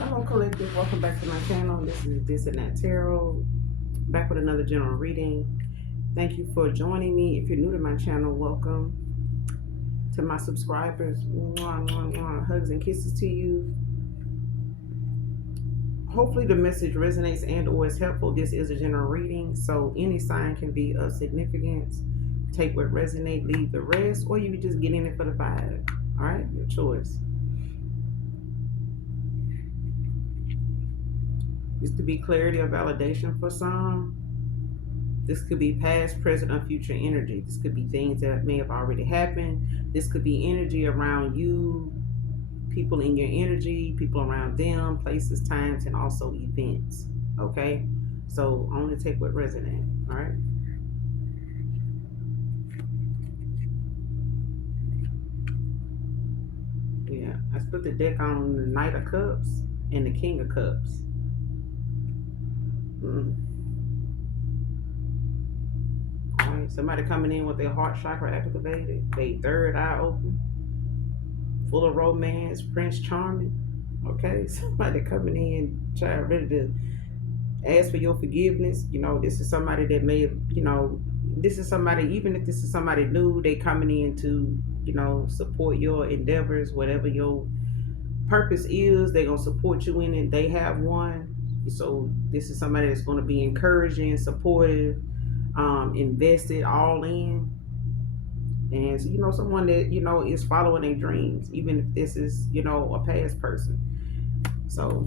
Hello, collective. Welcome back to my channel. This is This and That Tarot. Back with another general reading. Thank you for joining me. If you're new to my channel, welcome. To my subscribers, mwah, mwah, mwah. Hugs and kisses to you. Hopefully the message resonates and or is helpful. This is a general reading, so any sign can be of significance. Take what resonates, leave the rest, or you can just get in it for the vibe. All right, your choice. This could be clarity or validation for some. This could be past, present, or future energy. This could be things that may have already happened. This could be energy around you, people in your energy, people around them, places, times, and also events. Okay? So only take what resonates. All right? Yeah. I split the deck on the Knight of Cups and the King of Cups. All right. Somebody coming in with their heart chakra activated, their third eye open, full of romance, Prince Charming. Okay, somebody coming in, child, ready to ask for your forgiveness. This is somebody that may have, this is somebody, even if this is somebody new, they coming in to, support your endeavors, whatever your purpose is, they're going to support you in it. They have one. So this is somebody that's going to be encouraging, supportive, invested, all in. And someone that is following their dreams, even if this is a past person. So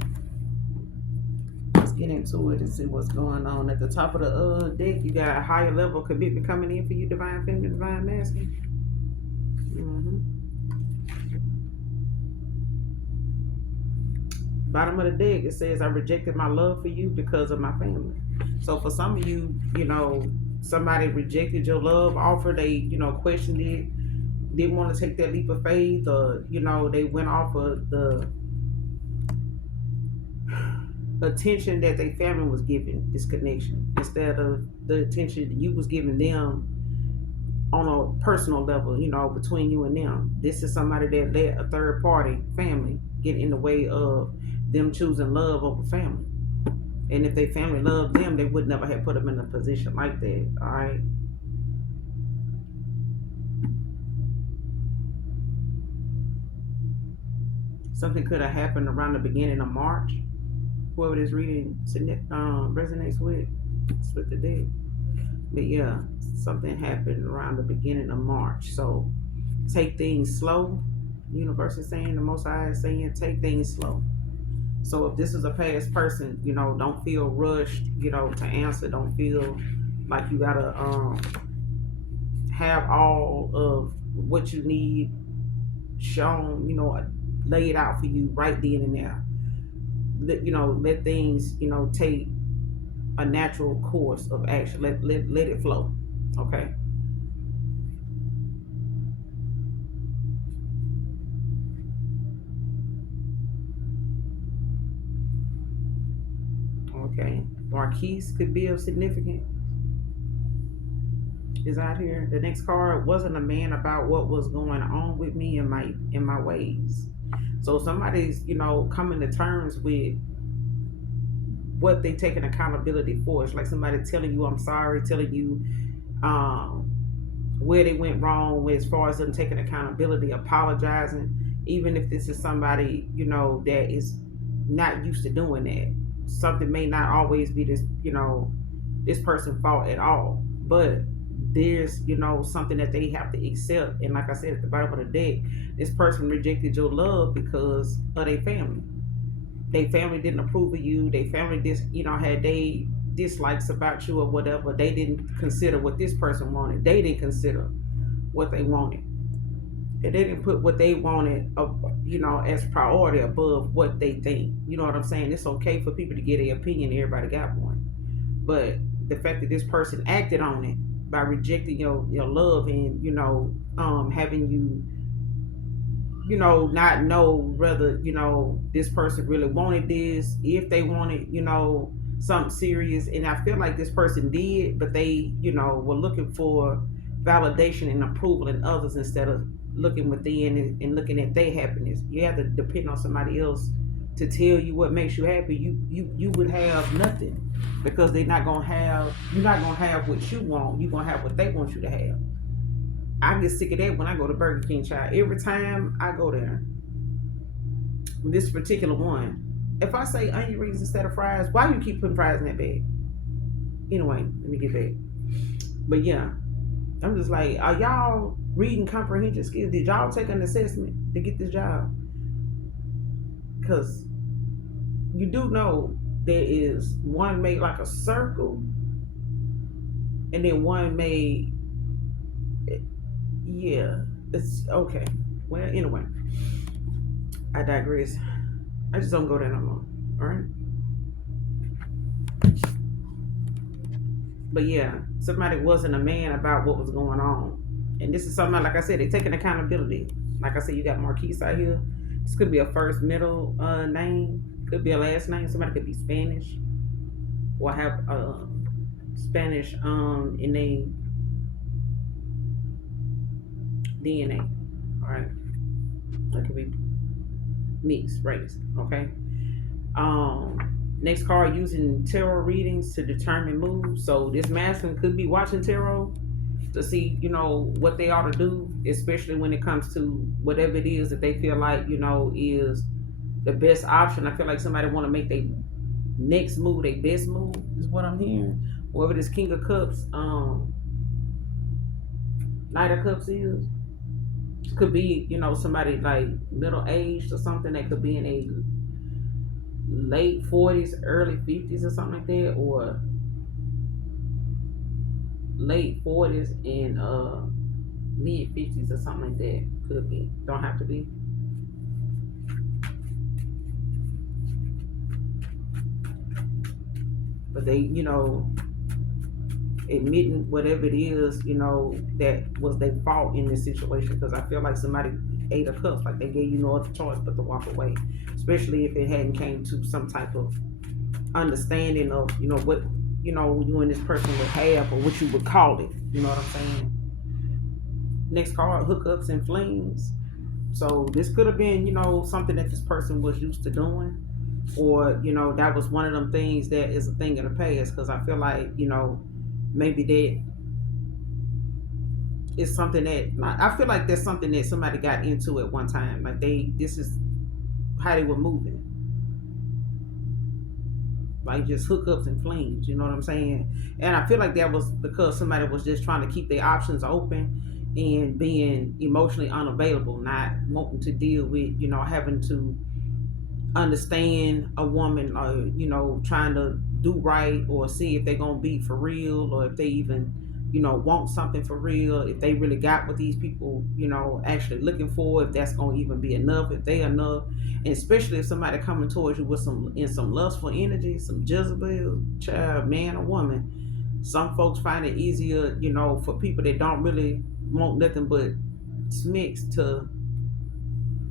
let's get into it and see what's going on. At the top of the deck, you got a higher level commitment coming in for you, divine feminine, divine masculine. Bottom of the deck, it says, I rejected my love for you because of my family. So for some of you, somebody rejected your love offer. They, questioned it, didn't want to take that leap of faith, or, they went off of the attention that their family was giving this connection instead of the attention that you was giving them on a personal level, between you and them. This is somebody that let a third party, family, get in the way of them choosing love over family. And if their family loved them, they would never have put them in a position like that. All right. Something could have happened around the beginning of March. Whoever this reading resonates with, split the deck. But yeah, something happened around the beginning of March. So take things slow. Universe is saying, the Most High is saying, take things slow. So if this is a past person, don't feel rushed, to answer. Don't feel like you gotta have all of what you need shown, laid out for you right then and there. Let things, take a natural course of action. Let it flow. Okay. Okay. Marquise could be of significance. Is out here. The next card, wasn't a man about what was going on with me and my ways. So somebody's, coming to terms with what they taking accountability for. It's like somebody telling you I'm sorry, telling you where they went wrong as far as them taking accountability, apologizing, even if this is somebody, that is not used to doing that. Something may not always be this person's fault at all. But there's, something that they have to accept. And like I said, at the bottom of the deck, this person rejected your love because of their family. Their family didn't approve of you. Their family had they dislikes about you or whatever. They didn't consider what this person wanted. They didn't consider what they wanted. And they didn't put what they wanted, as priority above what they think. You know what I'm saying? It's okay for people to get an opinion. Everybody got one. But the fact that this person acted on it by rejecting your love and, having you, not know whether, this person really wanted this, if they wanted, something serious. And I feel like this person did, but they, were looking for validation and approval in others instead of looking within and looking at their happiness. You have to depend on somebody else to tell you what makes you happy, you would have nothing, because they're not gonna have, you're not gonna have what you want. You're gonna have what they want you to have. I get sick of that when I go to Burger King, child. Every time I go there, this particular one, if I say onion rings instead of fries, why you keep putting fries in that bag? Anyway, let me get back. But yeah, I'm just like, are y'all reading comprehension skills? Did y'all take an assessment to get this job? Because you do know there is one made like a circle, and then one made, yeah, it's okay. Well, anyway, I digress. I just don't go there no more. All right. But yeah, somebody wasn't a man about what was going on. And this is something, like I said, they're taking accountability. Like I said, you got Marquise out here. This could be a first, middle name, could be a last name. Somebody could be Spanish or have Spanish in their DNA. All right. That could be mixed race. Okay. Um, Next card, using tarot readings to determine moves. So this masculine could be watching tarot to see, what they ought to do, especially when it comes to whatever it is that they feel like, is the best option. I feel like somebody want to make their next move, their best move, is what I'm hearing. Whoever this King of Cups, Knight of Cups is, could be, somebody like middle aged or something. That could be in a late 40s, early 50s or something like that, or late 40s and mid 50s or something like that. Could be, don't have to be. But they, admitting whatever it is, that was their fault in this situation. Because I feel like somebody ate a cup, like they gave you no other choice but to walk away, especially if it hadn't came to some type of understanding of, what, you and this person would have, or what you would call it. You know what I'm saying? Next card, hookups and flings. So this could have been, something that this person was used to doing, or, that was one of them things that is a thing of the past. Because I feel like, maybe that is something that, I feel like that's something that somebody got into at one time. Like this is how they were moving. Like just hookups and flings, you know what I'm saying? And I feel like that was because somebody was just trying to keep their options open and being emotionally unavailable, not wanting to deal with, having to understand a woman, or, trying to do right, or see if they're going to be for real, or if they even, want something for real, if they really got what these people, actually looking for, if that's going to even be enough, if they enough. And especially if somebody coming towards you with some lustful energy, some Jezebel, child, man or woman. Some folks find it easier, for people that don't really want nothing but smicks to,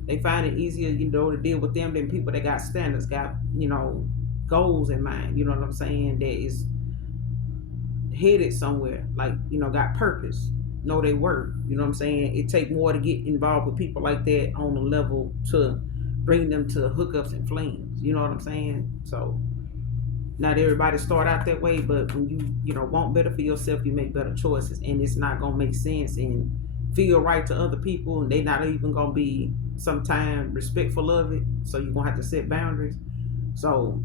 they find it easier, to deal with them than people that got standards, got, goals in mind, you know what I'm saying, that is headed somewhere, like, got purpose, know their worth, you know what I'm saying. It take more to get involved with people like that on a level to bring them to hookups and flings, you know what I'm saying. So not everybody start out that way, but when you want better for yourself, you make better choices, and it's not gonna make sense and feel right to other people, and they not even gonna be sometimes respectful of it. So you're gonna have to set boundaries. So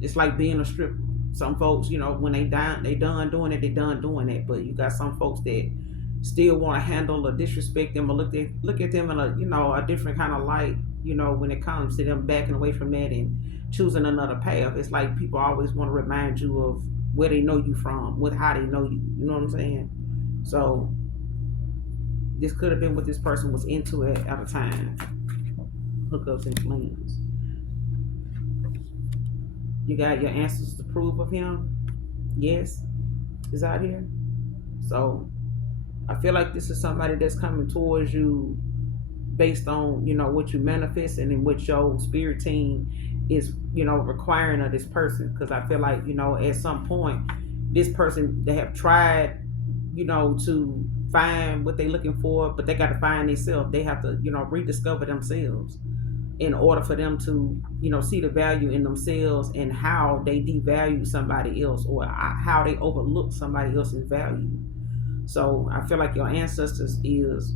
it's like being a stripper. Some folks, when they done doing it, they done doing it. But you got some folks that still want to handle or disrespect them, or look at them in a different kind of light. When it comes to them backing away from that and choosing another path. It's like people always want to remind you of where they know you from, how they know you. You know what I'm saying? So this could have been what this person was into at a time. Hookups and flings. You got your answers to prove of him. Yes, is out here. So I feel like this is somebody that's coming towards you based on what you manifest, and then what your spirit team is requiring of this person. Because I feel like at some point this person, they have tried to find what they're looking for, but they got to find themselves. They have to rediscover themselves. in order for them to, see the value in themselves and how they devalue somebody else, or how they overlook somebody else's value. So I feel like your ancestors is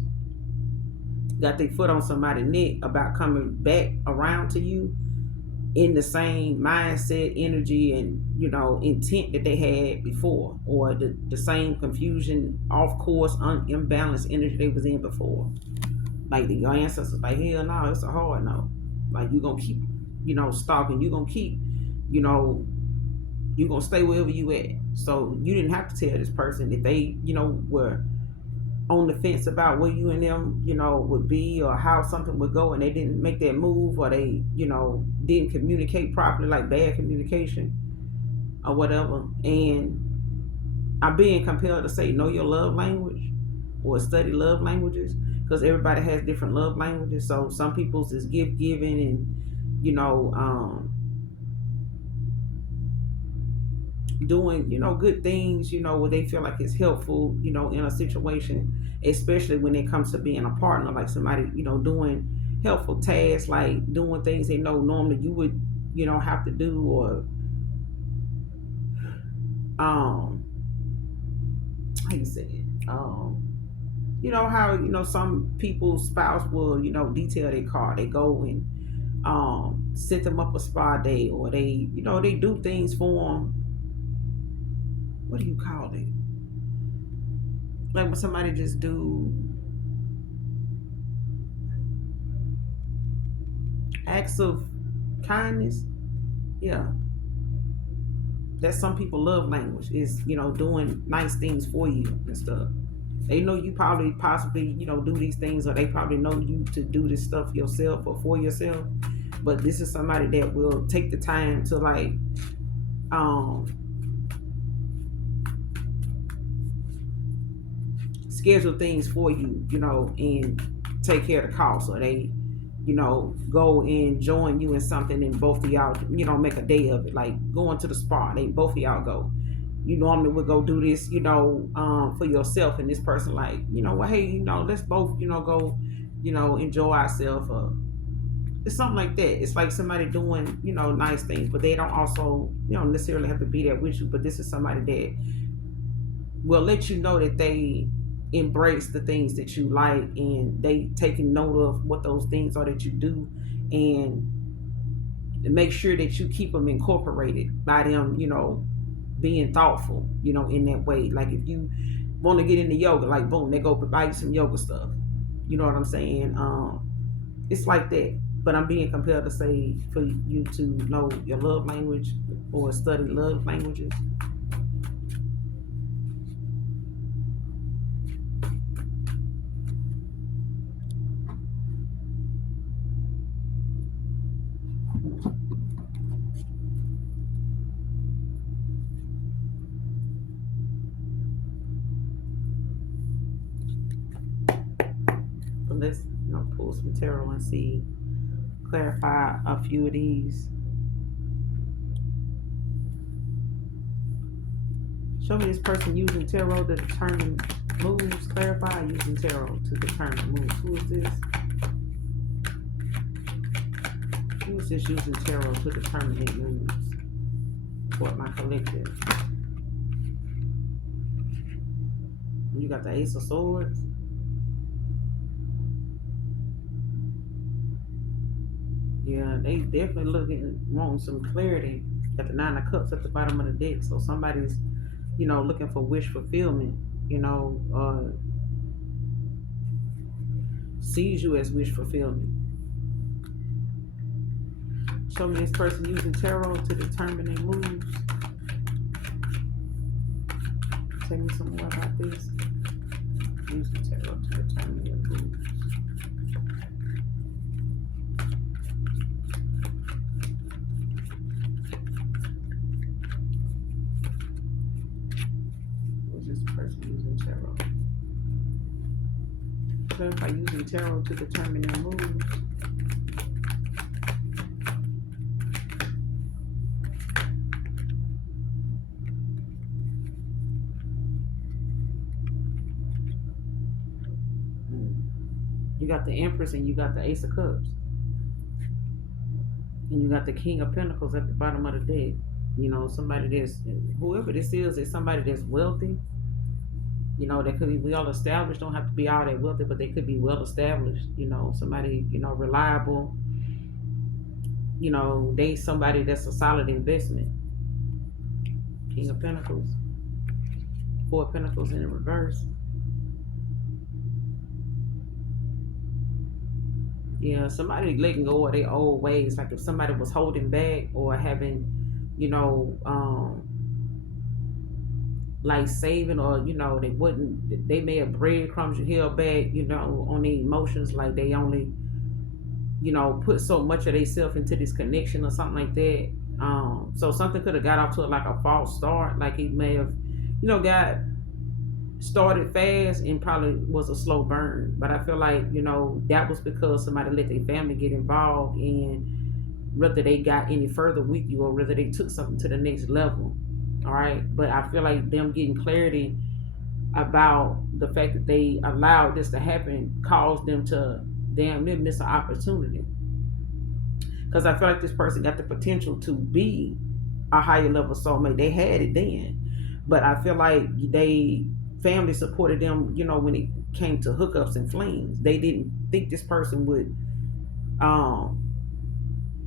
got their foot on somebody's neck about coming back around to you in the same mindset, energy, and intent that they had before, or the same confusion, off course, imbalanced energy they was in before. Like your ancestors, like, hell no, it's a hard no. Like, you gonna keep, stalking. You gonna keep, you know, you gonna stay wherever you at. So you didn't have to tell this person if they, were on the fence about where you and them, would be, or how something would go, and they didn't make that move, or they, didn't communicate properly, like bad communication or whatever. And I'm being compelled to say, know your love language, or study love languages, because everybody has different love languages. So some people's is gift giving, and doing good things, where they feel like it's helpful, in a situation, especially when it comes to being a partner, like somebody, doing helpful tasks, like doing things they know normally you would, have to do, or um how you say it, how some people's spouse will, detail their car, they go and set them up a spa day, or they, they do things for them. What do you call it? Like when somebody just do acts of kindness. Yeah, that's some people love language, is doing nice things for you and stuff. They know you probably possibly do these things, or they probably know you to do this stuff yourself or for yourself. But this is somebody that will take the time to, like, um schedule things for you, and take care of the cost. Or they, go and join you in something, and both of y'all, make a day of it. Like going to the spa, they both of y'all go. You normally would go do this, for yourself, and this person, like, well, hey, let's both, go, enjoy ourselves, or it's something like that. It's like somebody doing, nice things, but they don't also, necessarily have to be there with you. But this is somebody that will let you know that they embrace the things that you like, and they taking note of what those things are that you do, and make sure that you keep them incorporated by them, being thoughtful, in that way. Like if you want to get into yoga, like boom, they go buy you some yoga stuff. You know what I'm saying? It's like that. But I'm being compelled to say for you to know your love language, or study love languages. But let's, pull some tarot and see, clarify a few of these. Show me this person using tarot to determine moves. Clarify using tarot to determine moves. Who is this? Who is this using tarot to determine their moves? What my collective? You got the Ace of Swords. Yeah, they definitely looking, wanting some clarity. Got the Nine of Cups at the bottom of the deck. So somebody's, looking for wish fulfillment. Sees you as wish fulfillment. Show me this person using tarot to determine their moves. Tell me some more about this. Using tarot to determine their moves. Who's this person using tarot? Clarify using tarot to determine their moves. You got the Empress and you got the Ace of Cups. And you got the King of Pentacles at the bottom of the deck. You know, somebody that's, whoever this is somebody that's wealthy. You know, they could be well established, don't have to be all that wealthy, but they could be well established. You know, somebody, you know, reliable. You know, they somebody that's a solid investment. King of Pentacles, Four of Pentacles in reverse. Yeah, somebody letting go of their old ways. Like if somebody was holding back or having, you know, like saving, or you know, they wouldn't. They may have breadcrumbs you held back. You know, on their emotions, like they only, you know, put so much of themselves into this connection or something like that. So something could have got off to like a false start. Like he may have, you know, got started fast and probably was a slow burn. But I feel like, you know, that was because somebody let their family get involved in whether they got any further with you or whether they took something to the next level. All right. But I feel like them getting clarity about the fact that they allowed this to happen caused them to damn near miss an opportunity. Because I feel like this person got the potential to be a higher level soulmate. They had it then. But I feel like they family supported them, you know, when it came to hookups and flings. They didn't think this person would um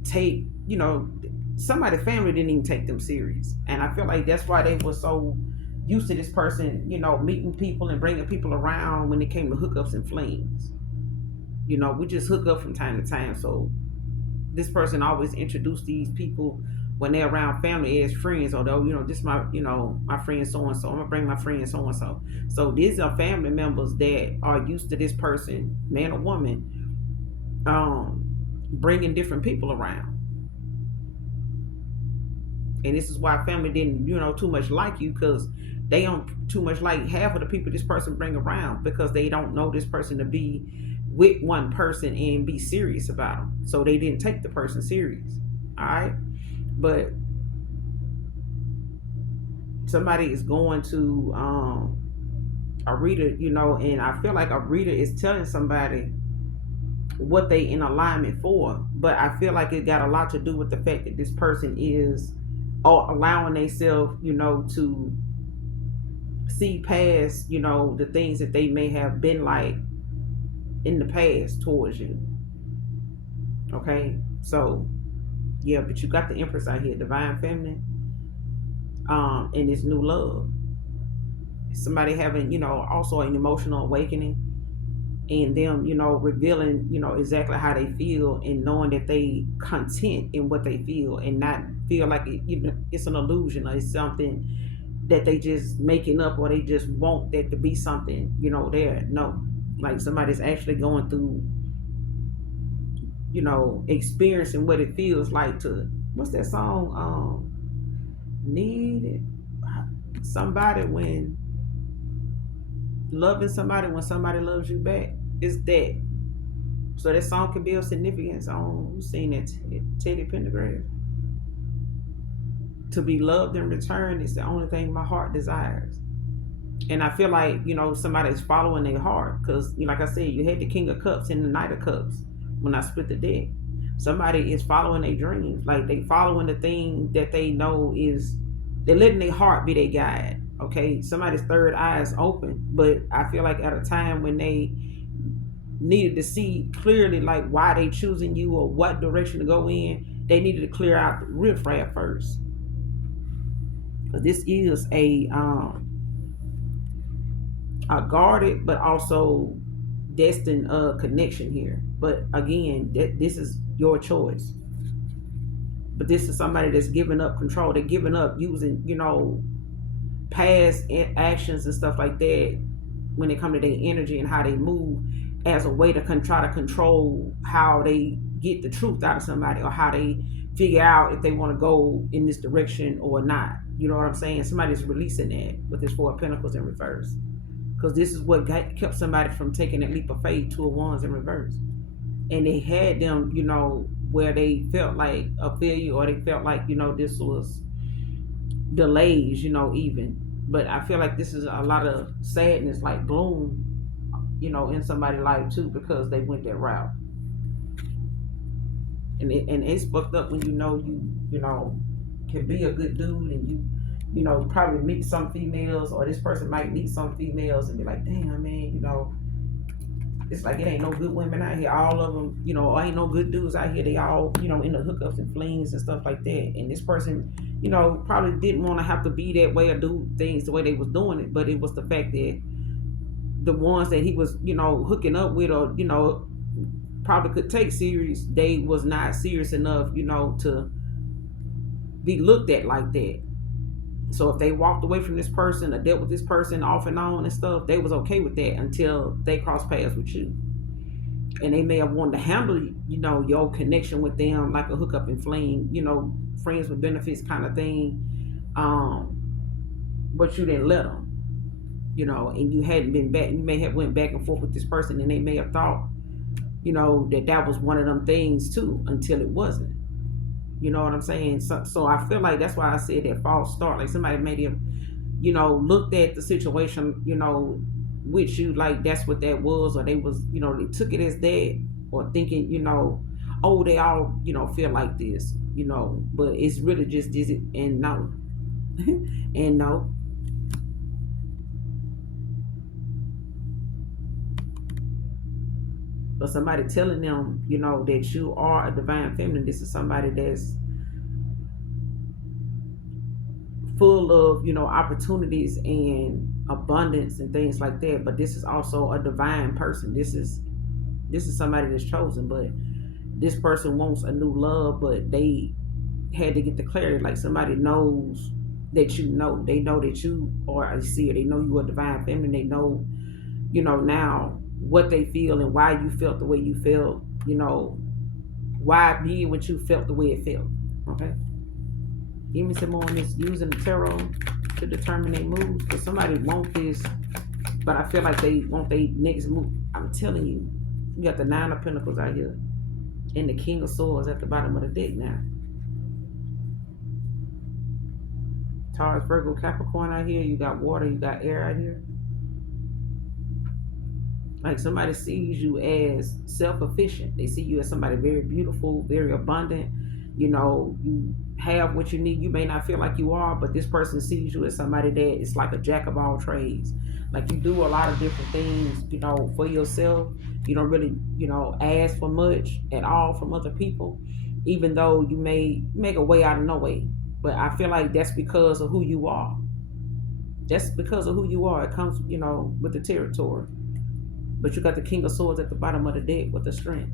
take, you know, somebody's family didn't even take them serious. And I feel like that's why they were so used to this person, you know, meeting people and bringing people around when it came to hookups and flings. You know, we just hook up from time to time. So this person always introduced these people when they're around family as friends, although, you know, this my, you know, my friend so and so, I'm gonna bring my friend so and so. So these are family members that are used to this person, man or woman, bringing different people around. And this is why family didn't, you know, too much like you, because they don't too much like half of the people this person bring around, because they don't know this person to be with one person and be serious about them. So they didn't take the person serious. All right. But somebody is going to a reader, you know, and I feel like a reader is telling somebody what they in alignment for. But I feel like it got a lot to do with the fact that this person is allowing themselves, you know, to see past, you know, the things that they may have been like in the past towards you. Okay. So yeah, but you got the Empress out here, divine feminine, and this new love. Somebody having, you know, also an emotional awakening, and them, you know, revealing, you know, exactly how they feel, and knowing that they content in what they feel and not feel like it, you know, it's an illusion or it's something that they just making up, or they just want that to be something, you know, there. No, like somebody's actually going through, you know, experiencing what it feels like to, what's that song? Need somebody when loving somebody when somebody loves you back. It's that. So that song can build significance on, who's seen that, Teddy Pendergrass. To be loved in return is the only thing my heart desires. And I feel like, you know, somebody's following their heart, because, you know, like I said, you had the King of Cups and the Knight of Cups when I split the deck. Somebody is following their dreams, like they following the thing that they know is, they're letting their heart be their guide. Okay, somebody's third eye is open, but I feel like at a time when they needed to see clearly like why they choosing you or what direction to go in, they needed to clear out the riffraff first. Because this is a guarded but also destined connection here. But again, this is your choice. But this is somebody that's giving up control. They're giving up using, you know, past actions and stuff like that when it comes to their energy and how they move, as a way to try to control how they get the truth out of somebody, or how they figure out if they want to go in this direction or not. You know what I'm saying? Somebody's releasing that with this Four of Pentacles in reverse, because this is what kept somebody from taking that leap of faith. Two of Wands in reverse, and they had them, you know, where they felt like a failure, or they felt like, you know, this was delays, you know, even. But I feel like this is a lot of sadness, like gloom, you know, in somebody's life too, because they went that route. And it's fucked up when you know can be a good dude, and you probably meet some females, or this person might meet some females and be like, damn man, it's like it ain't no good women out here. All of them, ain't no good dudes out here. They all, in the hookups and flings and stuff like that. And this person, probably didn't want to have to be that way or do things the way they was doing it. But it was the fact that the ones that he was, hooking up with, or probably could take serious, they was not serious enough, to be looked at like that. So if they walked away from this person or dealt with this person off and on and stuff, they was okay with that until they crossed paths with you. And they may have wanted to handle, your connection with them like a hookup and fling, friends with benefits kind of thing. But you didn't let them, and you hadn't been back. You may have went back and forth with this person, and they may have thought, that was one of them things too, until it wasn't. You know what I'm saying? So I feel like that's why I said that false start. Like somebody made him, looked at the situation, with you like that's what that was, or they was, they took it as that, or thinking, oh, they all, feel like this, but it's really just this and no, and no. But somebody telling them, that you are a divine feminine, this is somebody that's full of, opportunities and abundance and things like that. But this is also a divine person. This is somebody that's chosen, but this person wants a new love, but they had to get the clarity. Like somebody knows that they know that you are a seer. They know you are divine feminine. They know, now what they feel and why you felt the way you felt, why be what you felt the way it felt. Okay. Give me some more on this using the tarot to determine their moves. Because somebody want this, but I feel like they want their next move. I'm telling you, you got the Nine of Pentacles out here and the King of Swords at the bottom of the deck now. Taurus, Virgo, Capricorn out here. You got water, you got air out here. Like somebody sees you as self-efficient. They see you as somebody very beautiful, very abundant. You have what you need. You may not feel like you are, but this person sees you as somebody that is like a jack of all trades. Like you do a lot of different things, for yourself. You don't really, ask for much at all from other people, even though you may make a way out of no way. But I feel like that's because of who you are. That's because of who you are. It comes, with the territory. But you got the King of Swords at the bottom of the deck with the strength.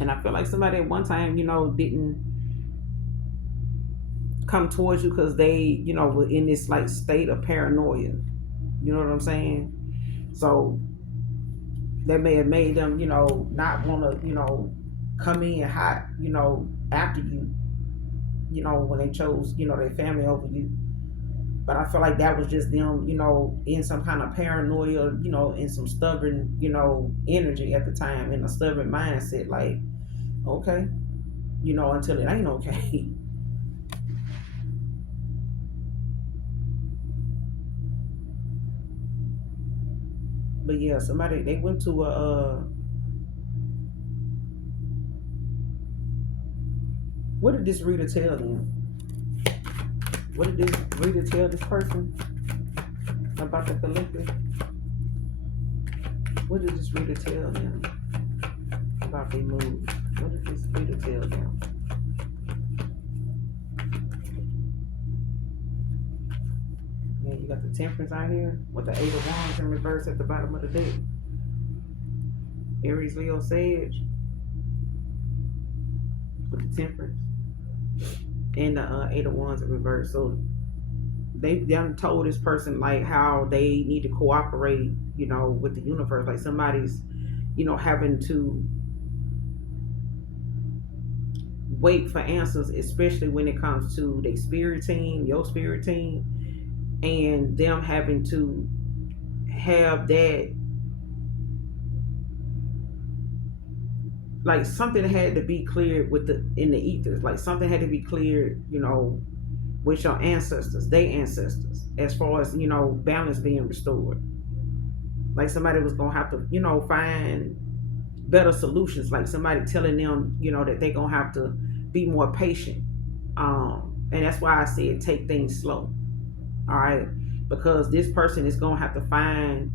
And I feel like somebody at one time, didn't come towards you because they, were in this like state of paranoia. You know what I'm saying? So that may have made them, not want to, come in hot, after you, when they chose, their family over you. But I feel like that was just them, in some kind of paranoia, in some stubborn, energy at the time, in a stubborn mindset, like, okay, until it ain't okay. But yeah, they went to what did this reader tell them? What did this reader tell this person about the collective? What did this reader tell them about their moves? What did this reader tell them? Yeah, you got the Temperance out here with the Eight of Wands in reverse at the bottom of the deck. Aries, Leo, Sage with the Temperance. And the Eight of Wands in reverse. So they done told this person like how they need to cooperate, with the universe. Like somebody's, having to wait for answers, especially when it comes to their spirit team, your spirit team, and them having to have that, like something had to be cleared in the ethers. Like something had to be cleared, with your ancestors, their ancestors, as far as, balance being restored. Like somebody was gonna have to, find better solutions, like somebody telling them, that they're gonna have to be more patient. And that's why I said take things slow. All right, because this person is gonna have to find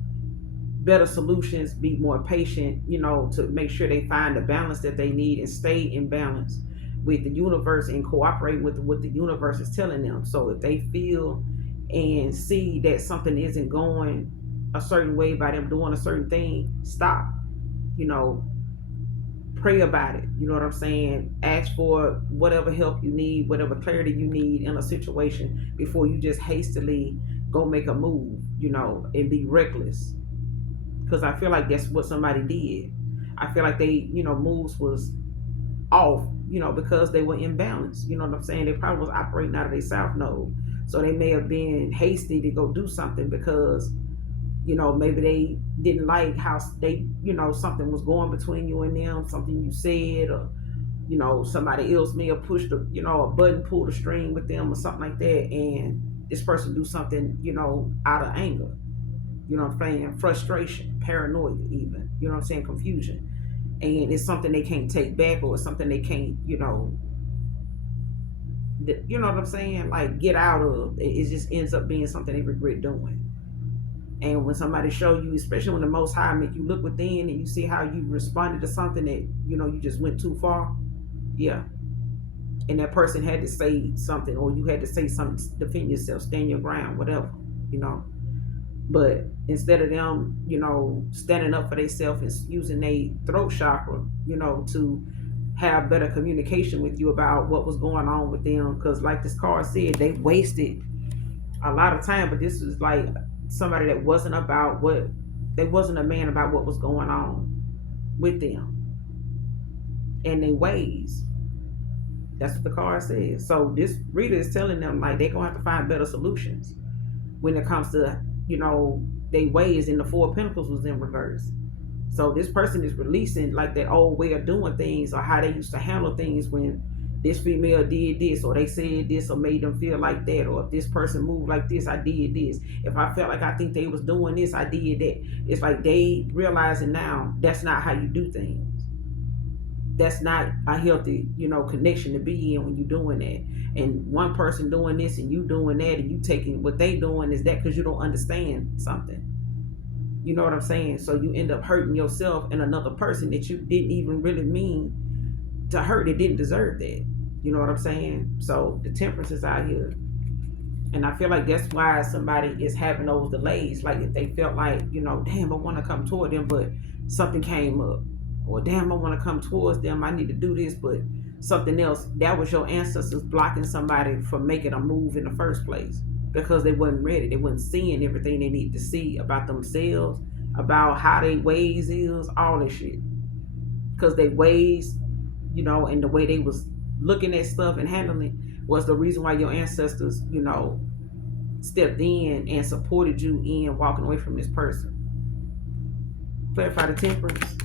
better solutions, be more patient, to make sure they find the balance that they need and stay in balance with the universe and cooperate with what the universe is telling them. So if they feel and see that something isn't going a certain way by them doing a certain thing, stop. You know, pray about it. You know what I'm saying? Ask for whatever help you need, whatever clarity you need in a situation before you just hastily go make a move, and be reckless. Because I feel like that's what somebody did. I feel like they, moves was off, because they were imbalanced. You know what I'm saying? They probably was operating out of their south node. So they may have been hasty to go do something because, maybe they didn't like how they, something was going between you and them, something you said, or, somebody else may have pushed a button, pulled a string with them or something like that. And this person do something, out of anger. You know what I'm saying? Frustration, paranoia, even. You know what I'm saying? Confusion. And it's something they can't take back, or it's something they can't, you know what I'm saying? Like get out of. It just ends up being something they regret doing. And when somebody show you, especially when the Most High make you look within and you see how you responded to something that, you just went too far, yeah. And that person had to say something, or you had to say something, defend yourself, stand your ground, whatever, you know. But instead of them, standing up for themselves and using their throat chakra, to have better communication with you about what was going on with them. Because like this card said, they wasted a lot of time. But this was like somebody that wasn't about what, they wasn't a man about what was going on with them and their ways. That's what the card says. So this reader is telling them like they're gonna have to find better solutions when it comes to, they ways. In the Four of Pentacles was in reverse. So this person is releasing like that old way of doing things, or how they used to handle things when this female did this, or they said this, or made them feel like that, or if this person moved like this, I did this. If I felt like I think they was doing this, I did that. It's like they realizing now that's not how you do things. That's not a healthy, connection to be in when you're doing that. And one person doing this and you doing that, and you taking what they doing, is that because you don't understand something. You know what I'm saying? So you end up hurting yourself and another person that you didn't even really mean to hurt. It didn't deserve that. You know what I'm saying? So the Temperance is out here. And I feel like that's why somebody is having those delays. Like if they felt like, damn, I want to come toward them, but something came up. Or damn, I want to come towards them, I need to do this, but something else. That was your ancestors blocking somebody from making a move in the first place, because they wasn't ready. They wasn't seeing everything they need to see about themselves, about how they ways is, all that shit. Because they ways, and the way they was looking at stuff and handling was the reason why your ancestors, stepped in and supported you in walking away from this person. Clarify the Temperance.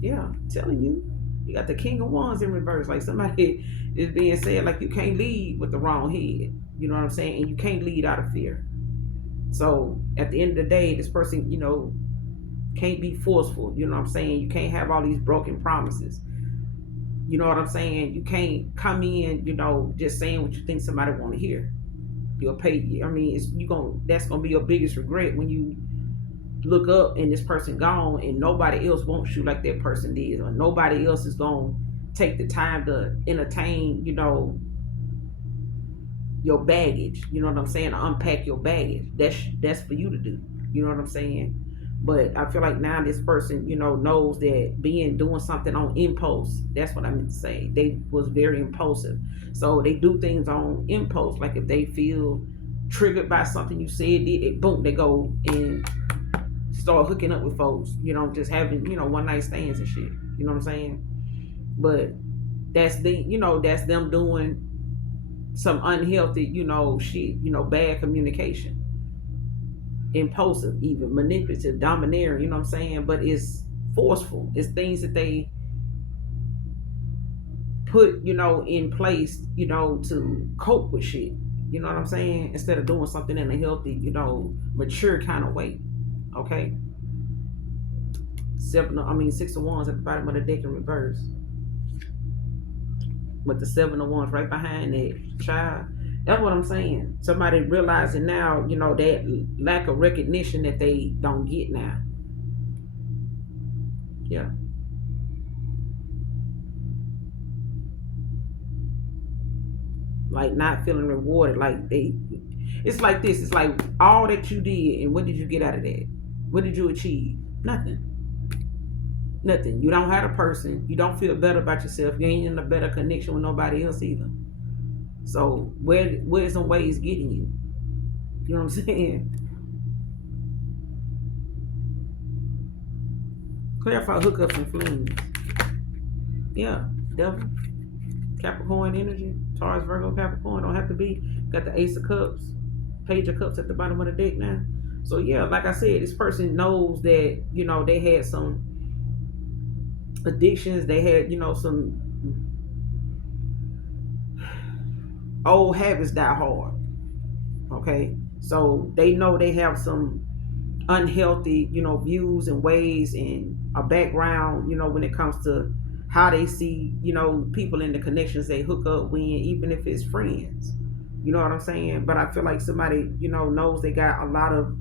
Yeah, telling you. You got the King of Wands in reverse. Like somebody is being said, like you can't lead with the wrong head. You know what I'm saying? And you can't lead out of fear. So at the end of the day, this person, can't be forceful. You know what I'm saying? You can't have all these broken promises. You know what I'm saying? You can't come in, just saying what you think somebody want to hear. You'll pay. I mean, that's gonna be your biggest regret when you look up and this person gone and nobody else wants you like that person did, or nobody else is gonna take the time to entertain, your baggage. You know what I'm saying? To unpack your baggage. That's for you to do. You know what I'm saying? But I feel like now this person, knows that doing something on impulse. That's what I meant to say. They was very impulsive. So they do things on impulse. Like if they feel triggered by something you said, boom, they go and start hooking up with folks, just having, one night stands and shit. You know what I'm saying? But that's that's them doing some unhealthy, shit, bad communication. Impulsive, even manipulative, domineering, you know what I'm saying? But it's forceful. It's things that they put, in place, to cope with shit. You know what I'm saying? Instead of doing something in a healthy, mature kind of way. Okay, six of wands at the bottom of the deck in reverse, with the seven of wands right behind it, child. That's what I'm saying. Somebody realizing now, that lack of recognition that they don't get now. Yeah. Like not feeling rewarded. It's like this. It's like all that you did, and what did you get out of that? What did you achieve? Nothing. Nothing. You don't have a person. You don't feel better about yourself. You ain't in a better connection with nobody else either. So where's some ways getting you? You know what I'm saying? Clarify hookups and flings. Yeah, devil, Capricorn energy, Taurus, Virgo, Capricorn. Don't have to be. Got the Ace of Cups, Page of Cups at the bottom of the deck now. So yeah, like I said, this person knows that they had some addictions. They had some old habits die hard. Okay, so they know they have some unhealthy, views and ways and a background, when it comes to how they see, people in the connections they hook up with, even if it's friends. You know what I'm saying? But I feel like somebody, knows they got a lot of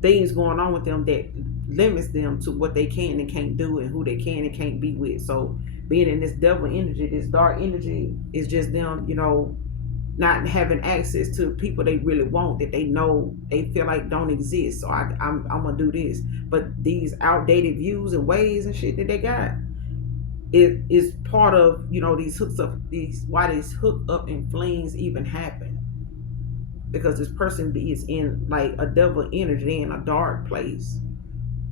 things going on with them that limits them to what they can and can't do and who they can and can't be with. So being in this devil energy, this dark energy, is just them, not having access to people they really want, that they know they feel like don't exist. So I'm gonna do this, but these outdated views and ways and shit that they got, it is part of these hooks up, these why these hook up and flings even happen, because this person is in like a devil energy, in a dark place.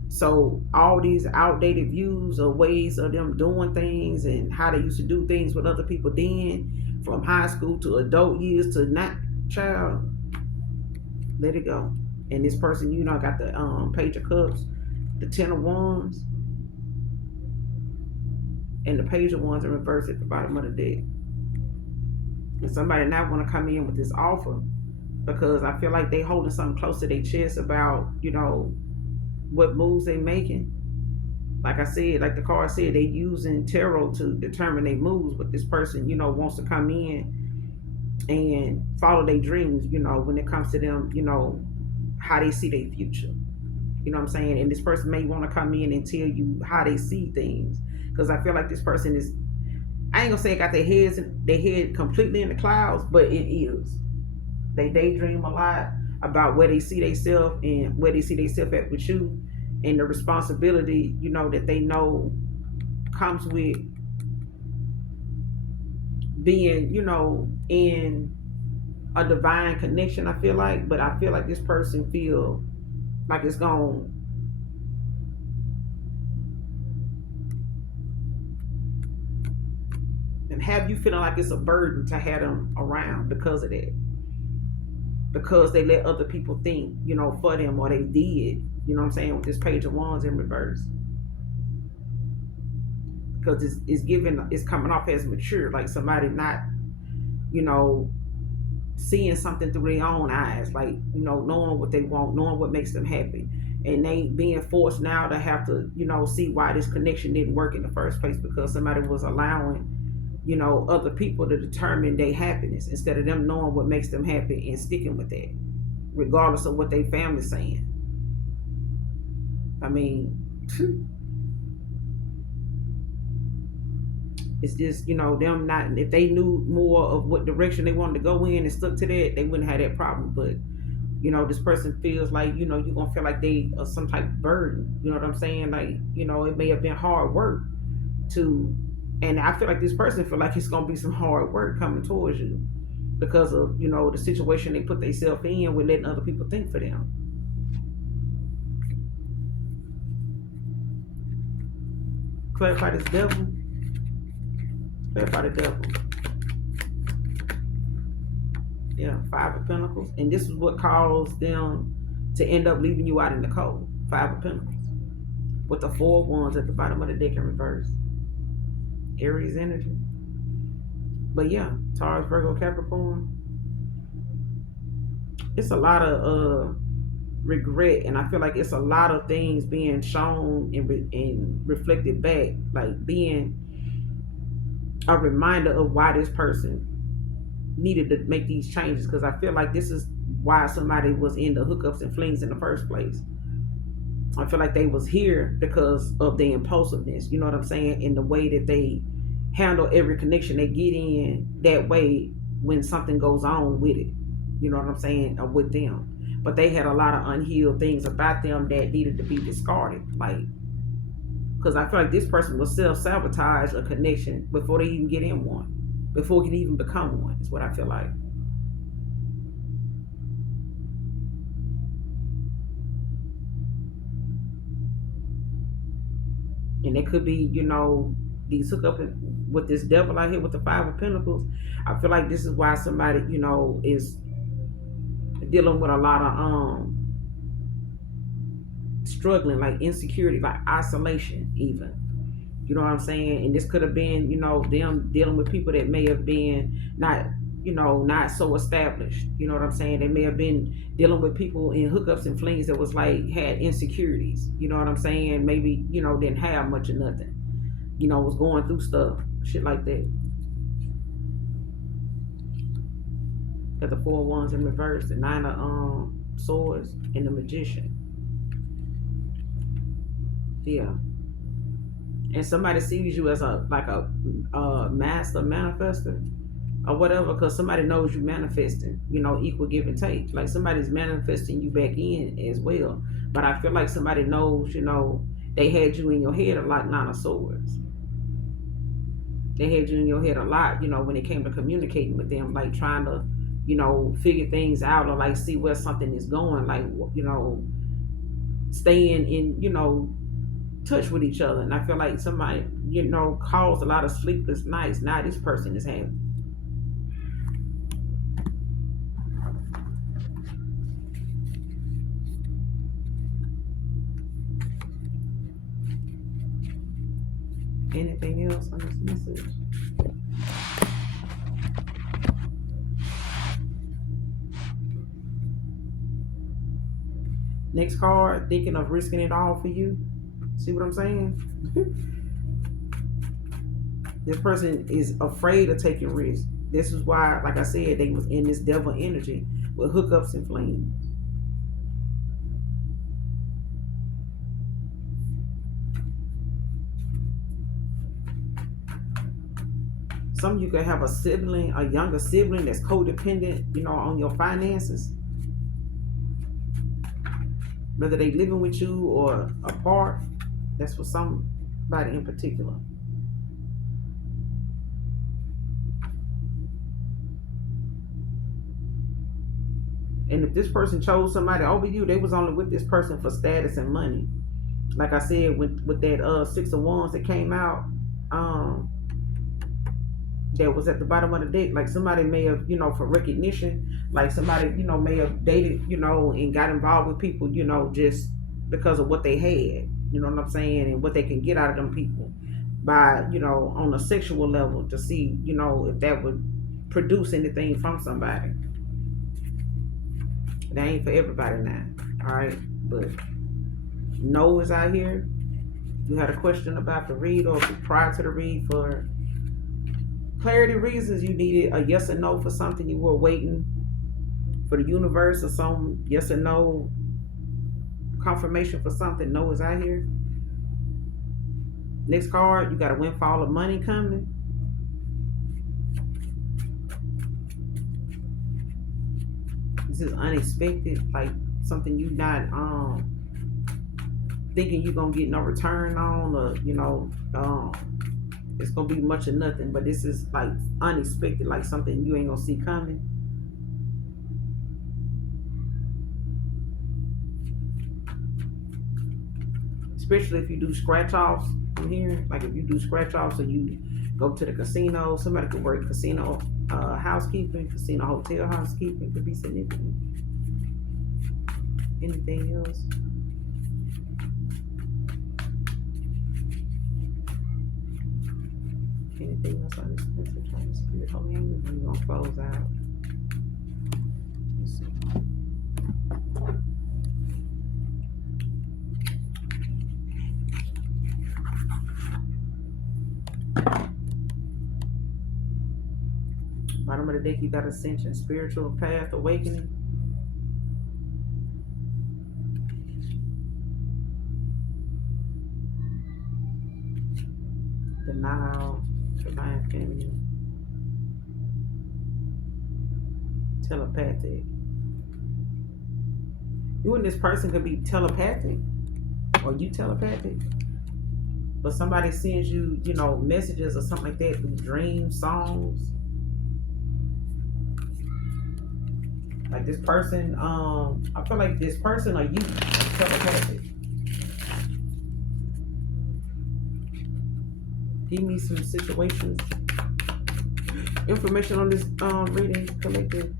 So all these outdated views or ways of them doing things and how they used to do things with other people then, from high school to adult years to not, child, let it go. And this person, got the Page of Cups, the Ten of Wands, and the Page of Wands in reverse at the bottom of the deck. And somebody not want to come in with this offer because I feel like they holding something close to their chest about, what moves they making. Like I said, like the card said, they using tarot to determine their moves, but this person, wants to come in and follow their dreams, when it comes to them, how they see their future. You know what I'm saying? And this person may want to come in and tell you how they see things. Because I feel like this person is, I ain't gonna say got their head completely in the clouds, but it is. They daydream a lot about where they see themselves and where they see themselves at with you, and the responsibility, that they know comes with being, in a divine connection, I feel like. But I feel like this person feel like it's gone, and have you feeling like it's a burden to have them around because of that, because they let other people think, for them, or they did, what I'm saying, with this Page of Wands in reverse. Because it's coming off as mature, like somebody not, you know, seeing something through their own eyes, like, knowing what they want, knowing what makes them happy. And they being forced now to have to, see why this connection didn't work in the first place, because somebody was allowing, other people to determine their happiness instead of them knowing what makes them happy and sticking with that, regardless of what their family's saying. I mean, it's just, them not, if they knew more of what direction they wanted to go in and stuck to that, they wouldn't have that problem. But, this person feels like, you're going to feel like they are some type of burden. You know what I'm saying? Like, it may have been hard work to, and I feel like this person feel like it's going to be some hard work coming towards you because of, the situation they put themselves in with letting other people think for them. Clarify this devil. Clarify the devil. Yeah, Five of Pentacles. And this is what caused them to end up leaving you out in the cold. Five of Pentacles. With the Four of Wands at the bottom of the deck in reverse. Aries energy. But yeah, Taurus, Virgo, Capricorn. It's a lot of regret, and I feel like it's a lot of things being shown and reflected back, like being a reminder of why this person needed to make these changes. Because I feel like this is why somebody was in the hookups and flings in the first place. I feel like they was here because of the impulsiveness, you know what I'm saying, in the way that they handle every connection they get in, that way when something goes on with it, you know what I'm saying, or with them. But they had a lot of unhealed things about them that needed to be discarded. Like, because I feel like this person will self-sabotage a connection before they even get in one, before it can even become one, is what I feel like. And it could be, these hookup with this devil out here with the Five of Pentacles. I feel like this is why somebody, is dealing with a lot of struggling, like insecurity, like isolation, even. You know what I'm saying? And this could have been, them dealing with people that may have been not so established. You know what I'm saying? They may have been dealing with people in hookups and flings that was like had insecurities. You know what I'm saying? Maybe, didn't have much of nothing. Was going through stuff, shit like that. Got the Four of Wands in reverse, the Nine of Swords, and the Magician. Yeah. And somebody sees you as a master manifester or whatever, because somebody knows you manifesting, equal give and take. Like somebody's manifesting you back in as well. But I feel like somebody knows, they had you in your head a lot, Nine of Swords. They had you in your head a lot, when it came to communicating with them, like trying to, figure things out, or like see where something is going, like, staying in, touch with each other. And I feel like somebody, caused a lot of sleepless nights. Now this person is having. Anything else on this message? Next card, thinking of risking it all for you. See what I'm saying? This person is afraid of taking risks. This is why, like I said, they was in this devil energy with hookups and flings. Some of you could have a younger sibling that's codependent, on your finances. Whether they living with you or apart, that's for somebody in particular. And if this person chose somebody over you, they was only with this person for status and money. Like I said, with that Six of Wands that came out, that was at the bottom of the deck. Like somebody may have, for recognition, like somebody, may have dated, and got involved with people, just because of what they had, you know what I'm saying, and what they can get out of them people by, on a sexual level, to see, if that would produce anything from somebody. That ain't for everybody now, all right? But no is out here. If you had a question about the read, or prior to the read, for clarity reasons, you needed a yes or no for something, you were waiting for the universe or some yes or no confirmation for something, no is out here. Next card, you got a windfall of money coming. This is unexpected, like something you not thinking you're gonna get no return on, or it's gonna be much of nothing. But this is like unexpected, like something you ain't gonna see coming. Especially if you do scratch offs from here. Like if you do scratch offs, or you go to the casino, somebody could work casino housekeeping, casino hotel housekeeping, could be significant. Anything else? Anything else on this message on the spirit? Oh, yeah, we're gonna close out. Let's see. Bottom of the deck, you got ascension, spiritual path, awakening. Denial, divine feminine, telepathic. You and this person could be telepathic, or you telepathic, but somebody sends you, messages or something like that through dreams, songs. Like this person, I feel like this person or you is telepathic. Give me some situations, information on this reading collective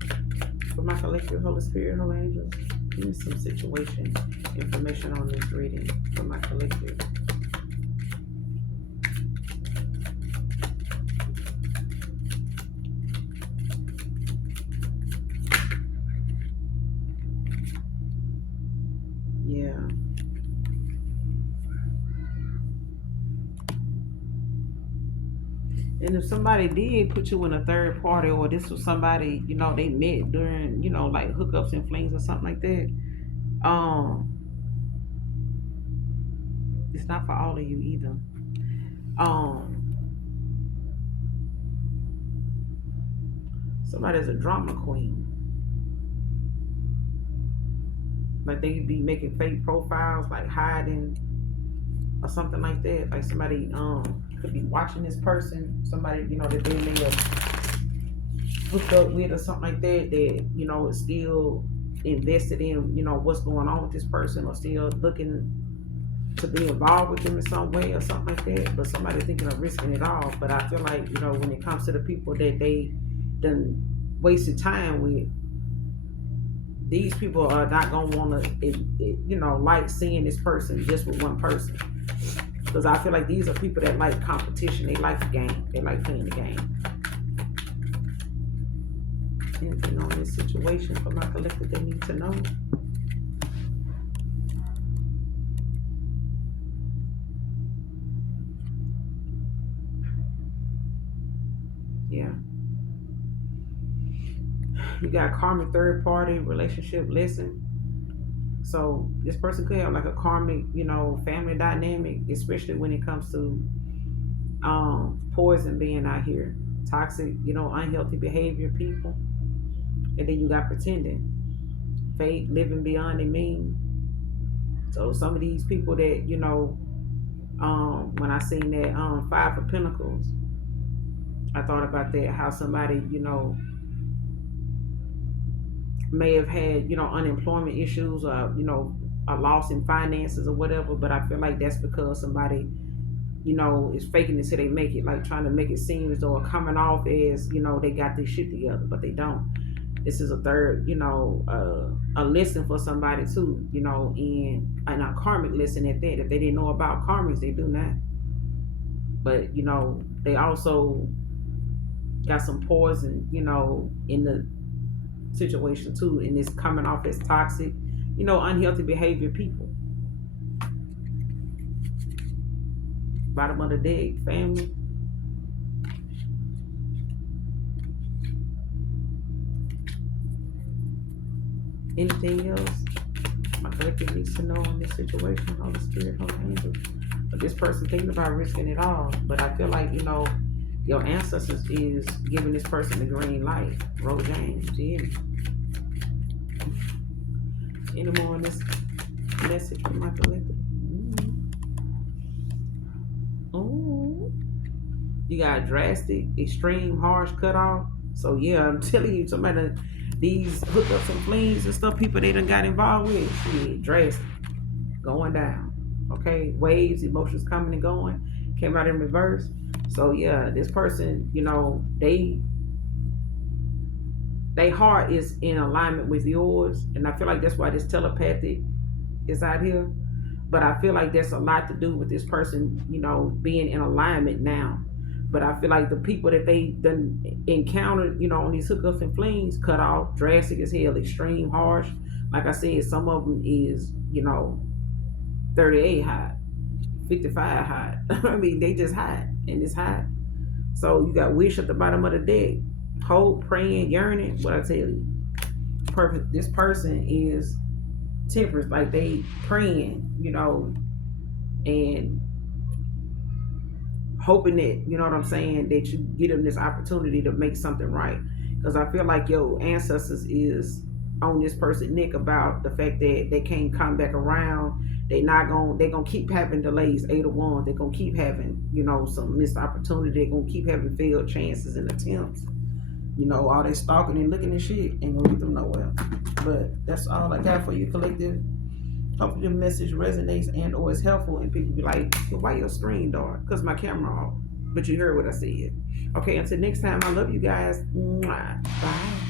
for my collective, Holy Spirit, Holy Angels. Give me some situation, information on this reading for my collective. Yeah. And if somebody did put you in a third party, or this was somebody, they met during, like hookups and flings or something like that, it's not for all of you either. Somebody's a drama queen. Like they be making fake profiles, like hiding or something like that. Like somebody could be watching this person, somebody, that they may have hooked up with or something like that, is still invested in, what's going on with this person, or still looking to be involved with them in some way or something like that. But somebody thinking of risking it all. But I feel like, when it comes to the people that they done wasted time with, these people are not gonna want to, like seeing this person just with one person. Because I feel like these are people that like competition. They like the game. They like playing the game. Anything on this situation for my collective they need to know? Yeah. You got karmic third party relationship lesson. So this person could have like a karmic, family dynamic, especially when it comes to poison being out here. Toxic, unhealthy behavior people. And then you got pretending. Fake, living beyond their mean. So some of these people that, when I seen that Five of Pentacles, I thought about that, how somebody, may have had, unemployment issues, or, a loss in finances or whatever, but I feel like that's because somebody, is faking it till they make it, like trying to make it seem as though coming off as, they got this shit together, but they don't. This is a third, a lesson for somebody too, and a karmic lesson at that. If they didn't know about karmics, they do not. But, they also got some poison, in the situation too, and it's coming off as toxic, unhealthy behavior people. Bottom of the deck, family. Anything else my collective needs to know on this situation? Holy Spirit, Holy Angels. But this person thinking about risking it all. But I feel like, your ancestors is giving this person the green light. Rose James, yeah. Any more on this message from my collective? Ooh. You got drastic, extreme, harsh cutoff. So yeah, I'm telling you, somebody, these hookups and flings and stuff, people they done got involved with, shit, drastic, going down. Okay, waves, emotions coming and going, came out in reverse. So yeah, this person, they heart is in alignment with yours, and I feel like that's why this telepathic is out here. But I feel like that's a lot to do with this person, being in alignment now. But I feel like the people that they done encountered, on these hookups and flings, cut off, drastic as hell, extreme, harsh. Like I said, some of them is, 38 hot, 55 hot. I mean, they just hot, and it's hot. So you got wish at the bottom of the deck. hope, praying, yearning. What I tell you, this person is temperance, like they praying, and hoping that, you know what I'm saying, that you get them this opportunity to make something right. Because I feel like your ancestors is on this person Nick about the fact that they can't come back around. They gonna keep having delays, 8 of Wands. They're gonna keep having, some missed opportunity. They're gonna keep having failed chances and attempts. All that stalking and looking at shit ain't gonna get them nowhere. But that's all I got for you, collective. Hopefully the message resonates and or is helpful, and people be like, why your screen dark? Because my camera off. But you heard what I said. Okay, until next time, I love you guys. Mwah. Bye.